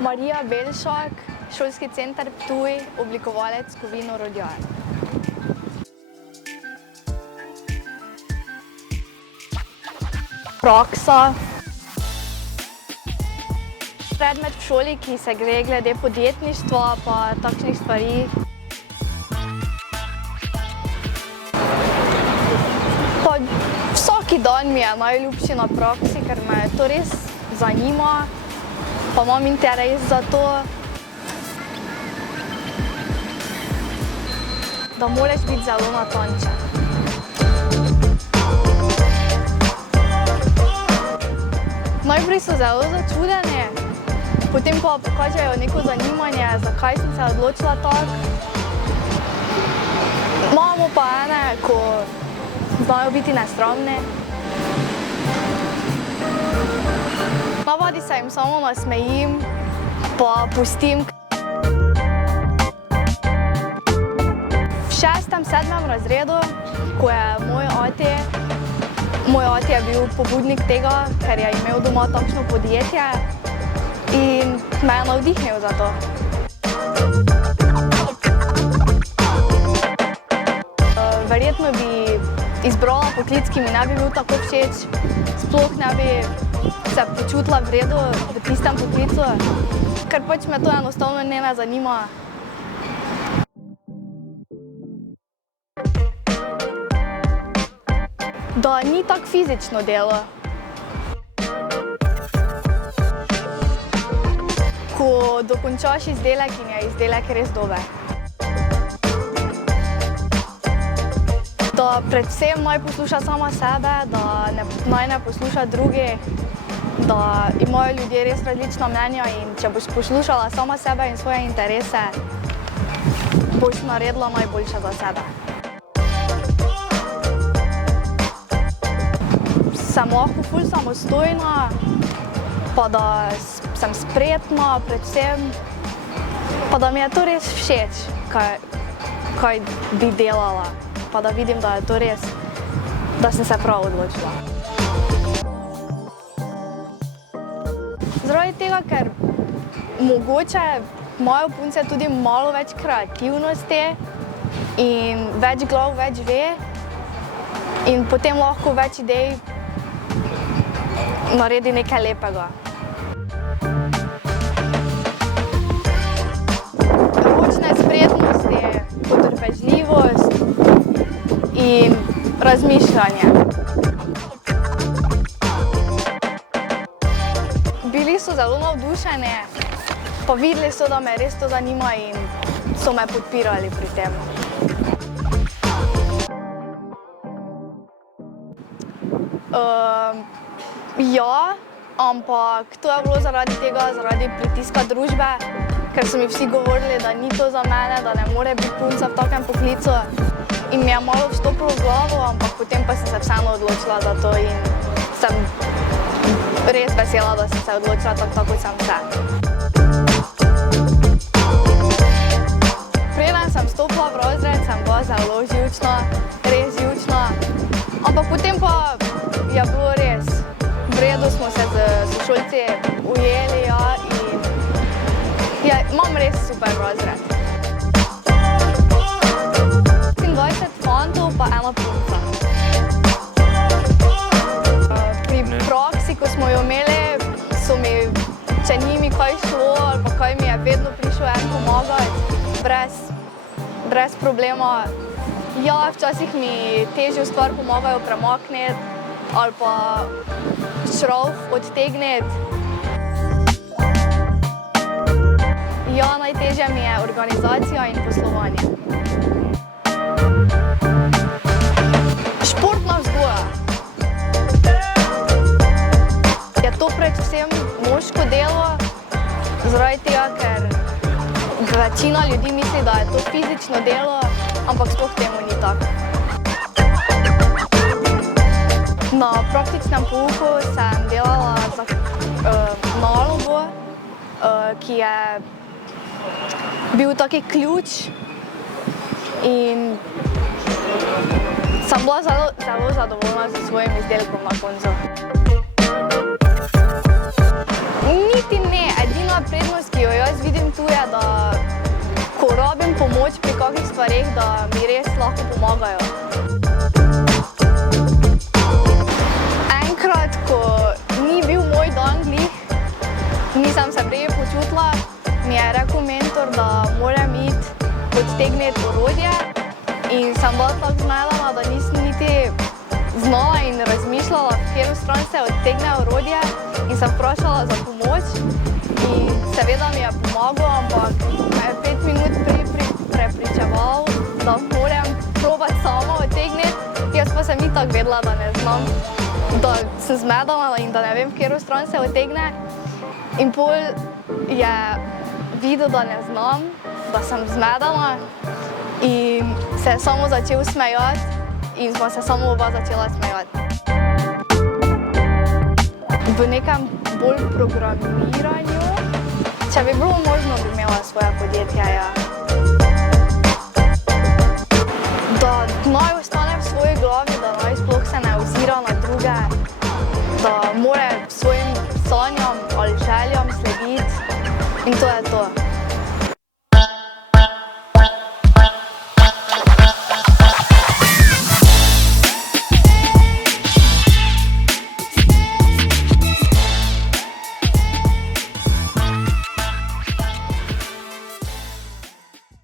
Marija Belšak, Šolski center Ptuj, oblikovalec Kovin Orodjar. Praksa. Predmet v šoli, ki se gre glede podjetništva pa takšnih stvari. Pa vsaki dan mi je najljubši na praksi, ker me to res zanima, pa imam interes za to. Da moraš biti zelo natančen. Najprej so zelo začudeni, potem pa pokažejo neko zanimanje, zakaj sem se odločila tako. Imamo pa ene, ko znajo biti nesramni. Navadi se jim samo nasmejim, pa pustim. V 6., 7. razredu, ko je moj ati je bil pobudnik tega, ker je imel doma takšno podjetje in me je navdihnil za to. Verjetno bi izbrala poklic, ki mi ne bi bil tako všeč, sploh ne bi se počutila v redu v tistem poklicu, ker pač me to enostavno ne zanima. Da ni tako fizično delo. Ko dokončaš izdelek in je izdelek res dober. Da predvsem naj posluša sama sebe, da naj ne posluša drugih, da imajo ljudje res različna mnenja in če boš poslušala sama sebe in svoje interese, boš naredila najboljše za sebe. Sem lahko ful samostojna, pa da sem spretna predvsem, pa da mi je to res všeč, kaj bi delala, pa da vidim, da je to res, da sem se prav odločila. Zaradi tega, ker mogoče imajo punce tudi malo več kreativnosti in več glav več ve in potem lahko več idej naredi nekaj lepega. Ročne spretnosti, potrpežljivost in razmišljanje. Bili so zelo navdušeni, pa videli so, da me res to zanima in so me podpirali pri tem. Ja, ampak to je bilo zaradi pritiska družbe, ker so mi vsi govorili, da ni to za mene, da ne more biti punca v takem poklicu. In mi je malo vstopilo v glavo, ampak potem pa sem se vseeno odločila za to in sem res vesela, da sem se odločila tako, kot sem se. Preden sem vstopila v razred, sem bila zelo živčna, res živčna, ampak potem pa je bilo res. V redu smo se z sošolci ujeli, ja, in imam res super razred. 20 fantov pa ena punca. Pri praksi, ko smo jo imeli, če ni mi kaj šlo ali pa kaj mi je vedno prišel en pomagati, brez problema. Ja, včasih mi težjo stvar pomagajo premakniti ali pa šravf odtegniti. Ja, najtežje mi je organizacija in poslovanje. Športna vzgoja. Je to predvsem moško delo, zaradi tega, ker večina ljudi misli, da je to fizično delo, ampak sploh temu ni tako. Na praktičnem pouku sem delala nalogo, ki je bil taki ključ in sem bila zelo zadovoljna s svojim izdelkom na koncu. Niti ne, edina prednost, pomoč pri kakih stvareh, da mi res lahko pomagajo. Enkrat, ko ni bil moj dan glih, nisem se prej počutila, mi je rekel mentor, da moram iti odtegniti orodje in sem bila tako zmedena, da nisem niti znala in razmišljala, v katero stran se odtegne orodje in sem vprašala za pomoč in seveda mi je pomagal, ampak me je 5 minut prepričeval, da moram probati sama odtegniti, jaz pa sem itak vedela, da ne znam, da sem zmedena in da ne vem, v katero stran se odtegne. In pol je videl, da ne znam, da sem zmedena in se je samo začel smejati in smo se samo oba začela smejati. V nekem bolj programiranju, če bi bilo možno, bi imela svoje podjetje, ja. Da naj ostane v svoji glavi, da naj sploh se ne ozira na druge, da mora svojim sanjam ali željam slediti in to je to.